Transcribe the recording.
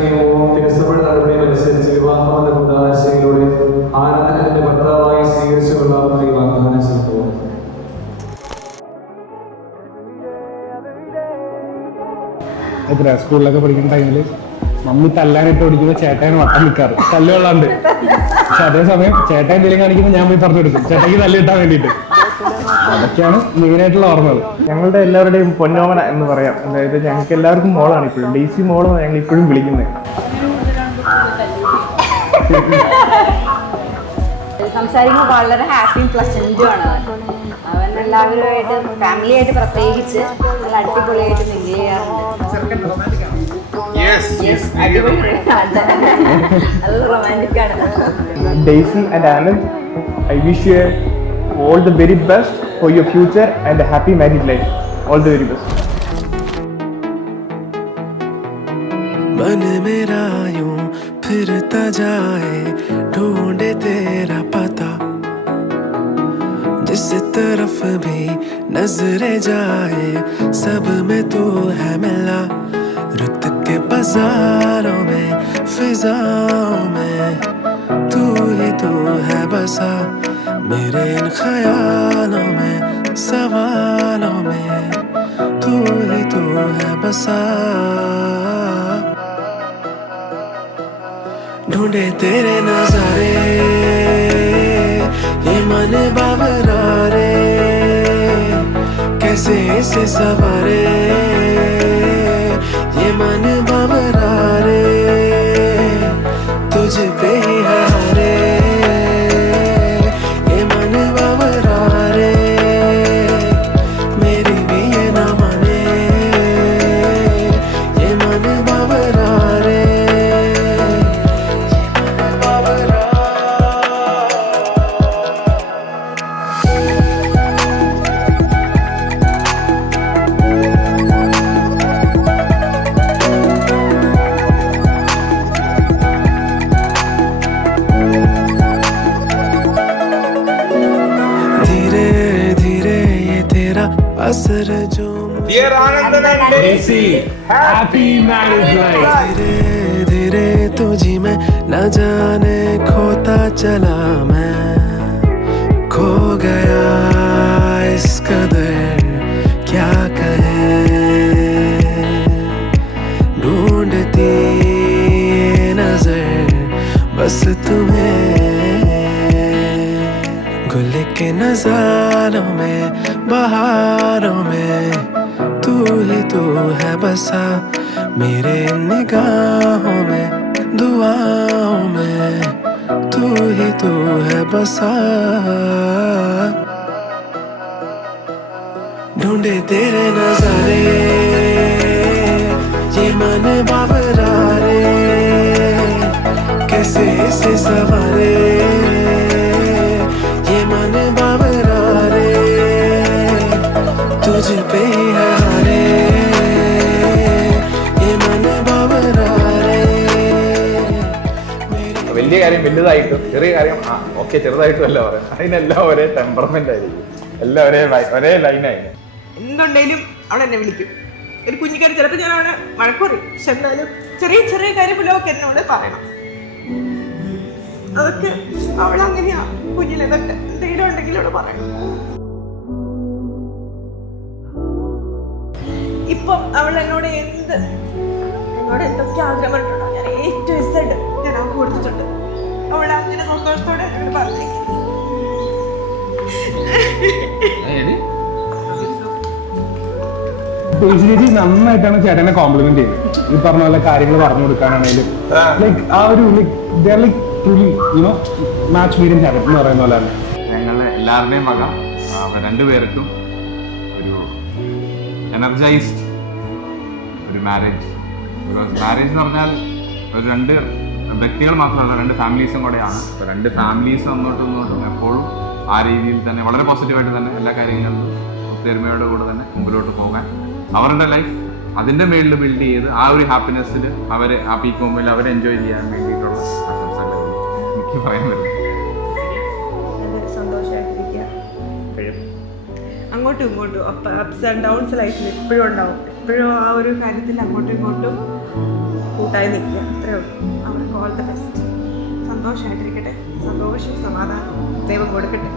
നിയമവും തിരുസഭയുടെ നടപടിയുമനുസരിച്ച് വിവാഹമെന്ന കൂടാശയിലൂടെ ആനന്ദത്തിന്റെ ഭർത്താവായി സ്വീകരിച്ചു കൊള്ളാവുന്ന ഈ വാഗ്ദാനം ചെയ്തു. എത്ര സ്കൂളിലൊക്കെ പഠിക്കുന്ന ടൈമിൽ മമ്മി തല്ലാനായിട്ട് ഓടിക്കുമ്പോൾ ചേട്ടന് വട്ടം നിൽക്കാറ് തല്ലുകൊള്ളാണ്ട്. പക്ഷെ അതേസമയം ചേട്ടൻ എന്തെങ്കിലും കാണിക്കുമ്പോൾ ഞാൻ പോയി പറഞ്ഞു കൊടുക്കും ചേട്ടയ്ക്ക് തല്ല് കിട്ടാൻ വേണ്ടിയിട്ട്. അതൊക്കെയാണ് മെയിനായിട്ടുള്ള ഓർമ്മകൾ. ഞങ്ങളുടെ എല്ലാവരുടെയും പൊന്നോമന എന്ന് പറയാം. അതായത് ഞങ്ങൾക്ക് എല്ലാവർക്കും മോളാണ് ഇപ്പോഴും. ഡെയ്സി മോള് ഞങ്ങൾ ഇപ്പോഴും വിളിക്കുന്നത്. സംസാരിക്കുമ്പോൾ വളരെ ഹാപ്പിയും പ്ലസന്റും ആണ് അവൻ. എല്ലാവരുമായിട്ട് ഫാമിലിയായിട്ട് പ്രത്യേകിച്ച് നല്ല അടിപൊളിയായിട്ട് മിങ്കിൾ ചെയ്യാറുണ്ട്. അത് റൊമാൻറ്റിക് ആണ്. Daisy and Anand, I wish you all the very best for your future and a happy married life. All the very best. मन मेरा यूं फिरता जाए ढूंढे तेरा पता, जिस तरफ भी नजरे जाए सब में तू है मिला। रुत के बाजारों में फिजाओं में तू ही तू है बसा। मेरे इन ख्यालों में सवालों में तू ही तू है बसा। ढूंढे तेरे नजारे ये मन बाबरा रे, कैसे इसे सवारे ये मन बाबरा रे। तुझ पे ही है रे असर जो Dear Anand and Daisy, happy married life. धीरे धीरे तुझी में न जाने खोता चला मैं, खो गया इस कदर क्या कहे। ढूंढती नजर बस तुम्हें, गुल के नजारों में बहारों में तू ही तू है बसा। मेरे निगाहों में दुआओं में तू ही तू है बसा। ढूंढे तेरे नजारे ये मन बाबरा रे, कैसे इसे सवारे ये मन बाबरा रे। तुझ पे ही है रे ये मन बाबरा रे। വലിയ കാര്യം വലുതായിട്ടും ചെറിയ കാര്യം ഓക്കെ ചെറുതായിട്ടും അല്ല പറയാം. അതിനെല്ലാം ഒരേ ടെമ്പർമെന്റ് ആയിരിക്കും, എല്ലാം ഒരേ ലൈനായിരിക്കും. എന്തുണ്ടെങ്കിലും അവൾ എന്നെ വിളിക്കും. ഒരു കുഞ്ഞിക്കാരി ചിലപ്പോൾ ഞാൻ അവനെ വഴക്ക് പറയും, പക്ഷെ എന്നാലും ചെറിയ ചെറിയ കാര്യങ്ങളൊക്കെ എന്നോട് പറയണം. അതൊക്കെ അവളങ്ങനെയാ കുഞ്ഞിലെ തൊട്ട് എന്തെങ്കിലും ഉണ്ടെങ്കിലും അവള് പറയും. ഇപ്പം അവൾ എന്നോട് എന്തൊക്കെ ആഗ്രഹം പറഞ്ഞിട്ടുണ്ടോ ഞാൻ ഏറ്റവും ഇഷ്ടമായിട്ട് ഞാൻ അവൾക്ക് കൊടുത്തിട്ടുണ്ട്. അവൾ അങ്ങനെ സന്തോഷത്തോടെ എന്നോട് പറഞ്ഞു. ചേച്ചി നന്നായിട്ടാണ് ചേട്ടനെ കോംപ്ലിമെന്റ് ചെയ്യുന്നത്. ഈ പറഞ്ഞ പോലെ കാര്യങ്ങൾ പറഞ്ഞു കൊടുക്കാനാണെങ്കിലും ലൈക്ക് ആ ഒരു മാച്ച് മീഡ് ഇൻ ഹെവൻ എന്ന് പറയുന്ന പോലെ തന്നെ. ഞങ്ങളെ എല്ലാവരുടെയും വക അവർ രണ്ടുപേർക്കും ഒരു എനർജൈസ്ഡ് ഒരു മാരേജ്. ബിക്കോസ് മാരേജ് എന്ന് പറഞ്ഞാൽ ഒരു രണ്ട് വ്യക്തികൾ മാത്രമല്ല, രണ്ട് ഫാമിലീസും കൂടെയാണ്. അപ്പോൾ രണ്ട് ഫാമിലീസും അങ്ങോട്ടും എപ്പോഴും ആ രീതിയിൽ തന്നെ വളരെ പോസിറ്റീവായിട്ട് തന്നെ എല്ലാ കാര്യങ്ങളിലും ഒത്തൊരുമയോട് കൂടെ തന്നെ മുമ്പിലോട്ട് പോകാൻ അവരുടെ ലൈഫ് അതിൻ്റെ മേളിൽ ബിൽഡ് ചെയ്ത് ആ ഒരു ഹാപ്പിനെസ്സിൽ അവർ ആ പീക്ക് മുമ്പിൽ അവർ എൻജോയ് ചെയ്യാൻ വേണ്ടിയിട്ടുള്ള ആശംസകൾ എനിക്ക് പറയാൻ പറ്റും. സന്തോഷമായിട്ടിരിക്കുക. അങ്ങോട്ടും ഇങ്ങോട്ടും അപ്സ് ആൻഡ് ഡൗൺസ് ലൈഫിൽ എപ്പോഴും ഉണ്ടാവും. എപ്പോഴും ആ ഒരു കാര്യത്തിൽ അങ്ങോട്ടും ഇങ്ങോട്ടും കൂട്ടായി നിൽക്കുക. അത്രേ ഉള്ളൂ. അവർക്ക് ഓൾ ദ ബെസ്റ്റ്. സന്തോഷമായിട്ടിരിക്കട്ടെ. സന്തോഷം സമാധാനം ദൈവം കൊടുക്കട്ടെ.